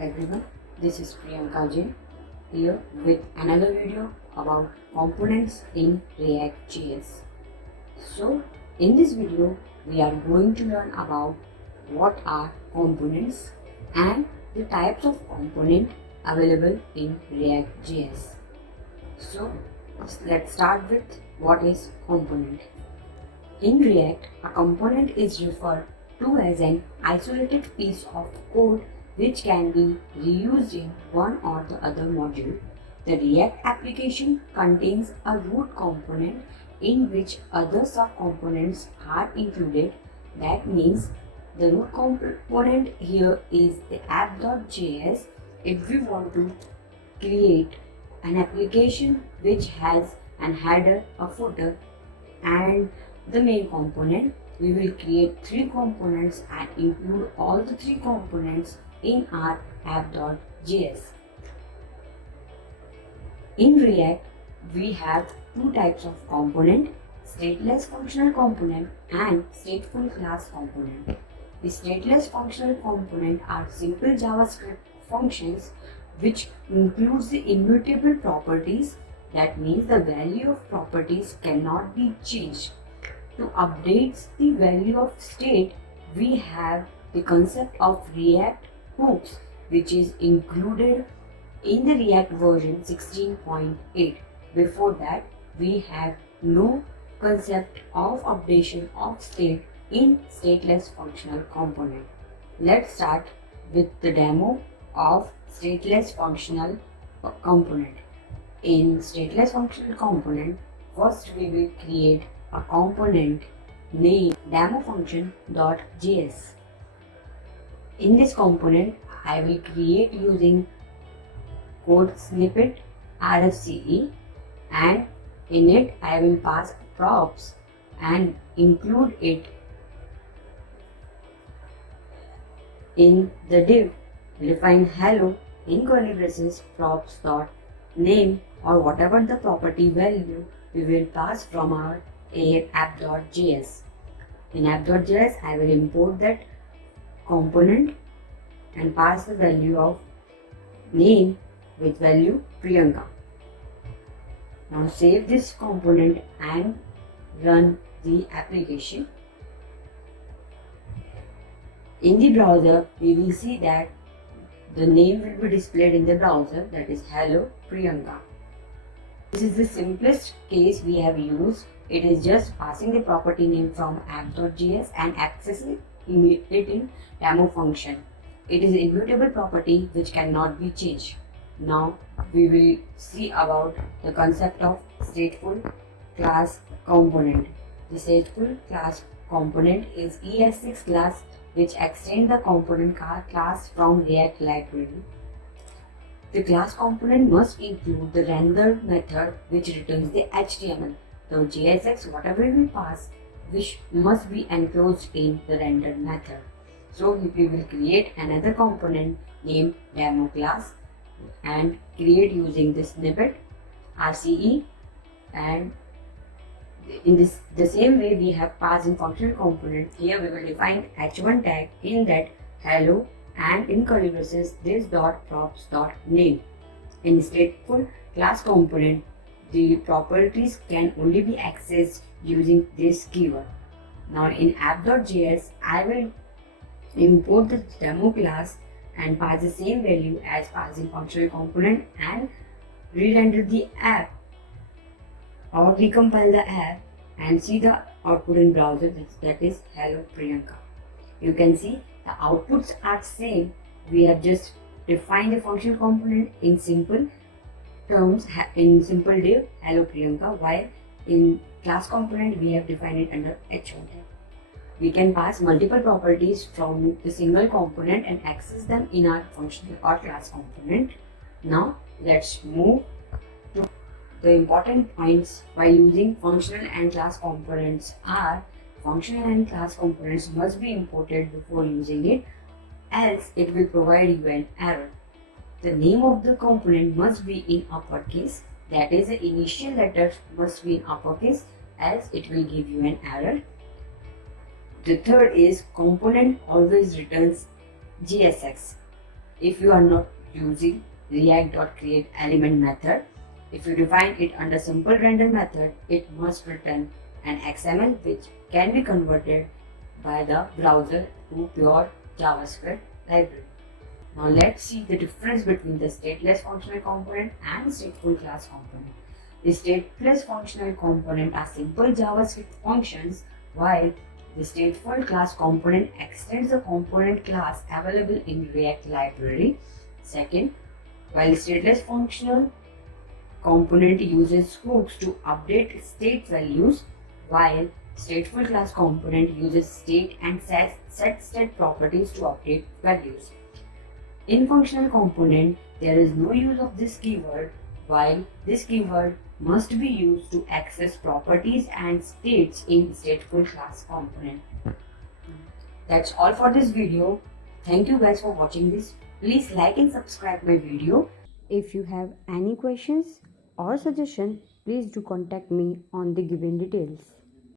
everyone, this is Priyanka Jain here with another video about components in React.js. So in this video we are going to learn about what are components and the types of component available in React.js. So let's start with what is component. In React, a component is referred to as an isolated piece of code which can be reused in one or the other module. The React application contains a root component in which other subcomponents are included. That means the root component here is the app.js. If we want to create an application which has an header, a footer, and the main component, we will create three components and include all the three components in our app.js. In React, we have two types of component: stateless functional component and stateful class component. The stateless functional component are simple JavaScript functions which includes the immutable properties. That means the value of properties cannot be changed. To update the value of state, we have the concept of React hooks, which is included in the React version 16.8. Before that, we have no concept of updation of state in stateless functional component. Let's start with the demo of stateless functional component. In stateless functional component, first we will create a component named demofunction.js. In this component, I will create using code snippet rfce, and in it I will pass props and include it in the div. Define hello in curly braces props dot name or whatever the property value we will pass from our app.js. In app.js, I will import that component and pass the value of name with value Priyanka. Now save this component and run the application. In the browser, we will see that the name will be displayed in the browser, that is Hello Priyanka. This is the simplest case we have used. It is just passing the property name from app.js and accessing it in demo function. It is an immutable property which cannot be changed. Now we will see about the concept of stateful class component. The stateful class component is ES6 class which extends the component class from React library. The class component must include the render method which returns the HTML. The JSX, whatever we pass, which must be enclosed in the render method. So we will create another component named demo class and create using the snippet rce, and in the same way we have passed in functional component. Here we will define h1 tag in that hello and in curly braces this dot props dot name. In stateful class component, the properties can only be accessed using this keyword. Now in app.js, I will import the demo class and pass the same value as passing functional component and re-render the app or recompile the app and see the output in browser, that is Hello Priyanka. You can see the outputs are same. We have just defined the functional component in simple terms, in simple div Hello Priyanka, while in class component we have defined it under h1 tag. We can pass multiple properties from the single component and access them in our functional or class component. Now let's move to the important points while using functional and class components are: functional and class components must be imported before using it, else it will provide you an error. The name of the component must be in uppercase, that is the initial letter must be in uppercase, else it will give you an error. The third is component always returns JSX. if you are not using react.createElement method. If you define it under simple random method, it must return an XML which can be converted by the browser to pure JavaScript library. Now let's see the difference between the stateless functional component and stateful class component. The stateless functional component are simple JavaScript functions, while the stateful class component extends the component class available in React library. Second, while the stateless functional component uses hooks to update state values, while stateful class component uses state and set state properties to update values. In functional component, there is no use of this keyword, while this keyword must be used to access properties and states in stateful class component. That's all for this video. Thank you guys for watching this. Please like and subscribe my video. If you have any questions or suggestion, please do contact me on the given details.